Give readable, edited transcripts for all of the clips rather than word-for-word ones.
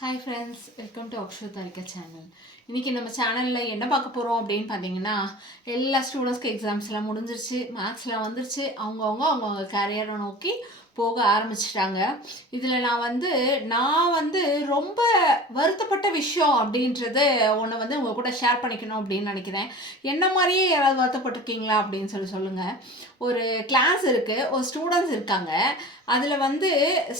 Hi friends, welcome to Akshu Tharika channel. இன்றைக்கி நம்ம சேனலில் என்ன பார்க்க போகிறோம் அப்படின்னு பார்த்தீங்கன்னா, எல்லா ஸ்டூடெண்ட்ஸ்க்கு எக்ஸாம்ஸ்லாம் முடிஞ்சிருச்சு, மேக்ஸ்லாம் வந்துருச்சு. அவங்கவுங்க கேரியரை நோக்கி போக ஆரம்பிச்சிட்டாங்க. இதில் நான் வந்து ரொம்ப வருத்தப்பட்ட விஷயம் அப்படின்றது ஒன்று உங்கள் கூட ஷேர் பண்ணிக்கணும் அப்படின்னு நினைக்கிறேன். என்ன மாதிரியே யாராவது வருத்தப்பட்டிருக்கீங்களா அப்படின்னு சொல்லுங்கள். ஒரு கிளாஸ் இருக்குது, ஒரு ஸ்டூடெண்ட்ஸ் இருக்காங்க. அதில்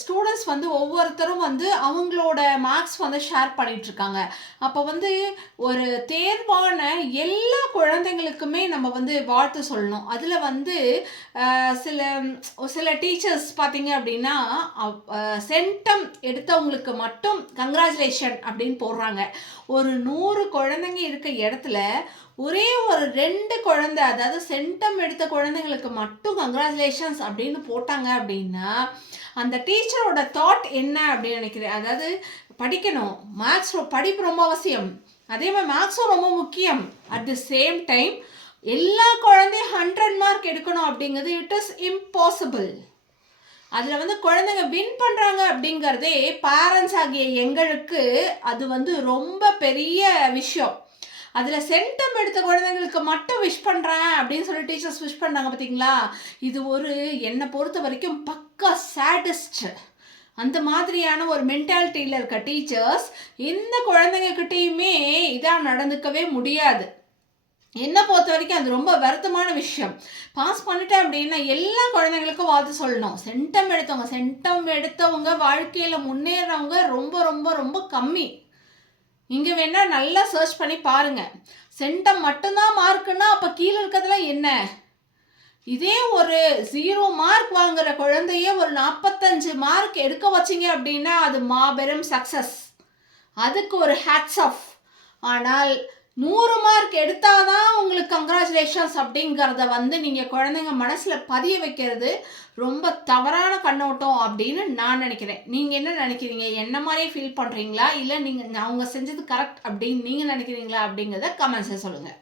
ஸ்டூடெண்ட்ஸ் ஒவ்வொருத்தரும் அவங்களோட மார்க்ஸ் ஷேர் பண்ணிகிட்ருக்காங்க. அப்போ ஒரு தேர்வான எல்லா குழந்தைங்களுக்குமே நம்ம வாழ்த்து சொல்லணும். அதில் சில சில டீச்சர்ஸ் பார்த்தீங்க அப்படின்னா சென்டம் எடுத்தவங்களுக்கு மட்டும் கங்க்ராச்சுலேஷன் அப்படின்னு போடுறாங்க. ஒரு 100 குழந்தைங்க இருக்க இடத்துல ஒரே ஒரு 2 குழந்தை, அதாவது சென்டம் எடுத்த குழந்தைங்களுக்கு மட்டும் கங்க்ராச்சுலேஷன்ஸ் அப்படின்னு போட்டாங்க அப்படின்னா அந்த டீச்சரோட தாட் என்ன அப்படின்னு நினைக்கிறேன். அதாவது படிக்கணும், மேக்ஸ் படிப்பு ரொம்ப அவசியம், அதே மாதிரி மேக்ஸும் ரொம்ப முக்கியம். அட் தி சேம் டைம் எல்லா குழந்தையும் 100 மார்க் எடுக்கணும் அப்படிங்கிறது இட் இஸ் இம்பாசிபிள். அதில் குழந்தைங்க வின் பண்ணுறாங்க அப்படிங்கிறதே பேரண்ட்ஸ் ஆகிய எங்களுக்கு அது ரொம்ப பெரிய விஷயம். அதில் சென்டம் எடுத்த குழந்தைங்களுக்கு மட்டும் விஷ் பண்ணுறேன் அப்படின்னு சொல்லி டீச்சர்ஸ் விஷ் பண்ணாங்க பார்த்தீங்களா? இது என்னை பொறுத்த வரைக்கும் பக்கா சேடிஸ்ட். அந்த மாதிரியான ஒரு மென்டாலிட்டியில் இருக்க டீச்சர்ஸ் எந்த குழந்தைங்கக்கிட்டேயுமே இதாக நடந்துக்கவே முடியாது. என்னை பொறுத்த வரைக்கும் அது ரொம்ப வருத்தமான விஷயம். பாஸ் பண்ணிட்டேன் அப்படின்னா எல்லா குழந்தைங்களுக்கும் வாழ்த்து சொல்லணும். சென்டம் எடுத்தவங்க வாழ்க்கையில் முன்னேறவங்க ரொம்ப ரொம்ப ரொம்ப கம்மி. இங்கே வேணால் நல்லா சர்ச் பண்ணி பாருங்கள். சென்டம் மட்டும்தான் மார்க்குன்னா அப்போ கீழே இருக்கிறதுலாம் என்ன? இதே ஒரு 0 மார்க் வாங்குகிற குழந்தைய ஒரு 45 மார்க் எடுக்க வச்சிங்க அப்படின்னா அது மாபெரும் சக்ஸஸ். அதுக்கு ஒரு ஹேட்ஸ் ஆஃப். ஆனால் 100 மார்க் எடுத்தாதான் உங்களுக்கு கங்க்ராச்சுலேஷன்ஸ் அப்படிங்கிறத நீங்கள் குழந்தைங்க மனசில் பதிய வைக்கிறது ரொம்ப தவறான கண்ணோட்டம் அப்படின்னு நான் நினைக்கிறேன். நீங்கள் என்ன நினைக்கிறீங்க? என்ன மாதிரியே ஃபீல் பண்ணுறீங்களா, இல்லை அவங்க செஞ்சது கரெக்ட் அப்படின்னு நீங்கள் நினைக்கிறீங்களா அப்படிங்கிறத கமெண்ட்ஸில் சொல்லுங்கள்.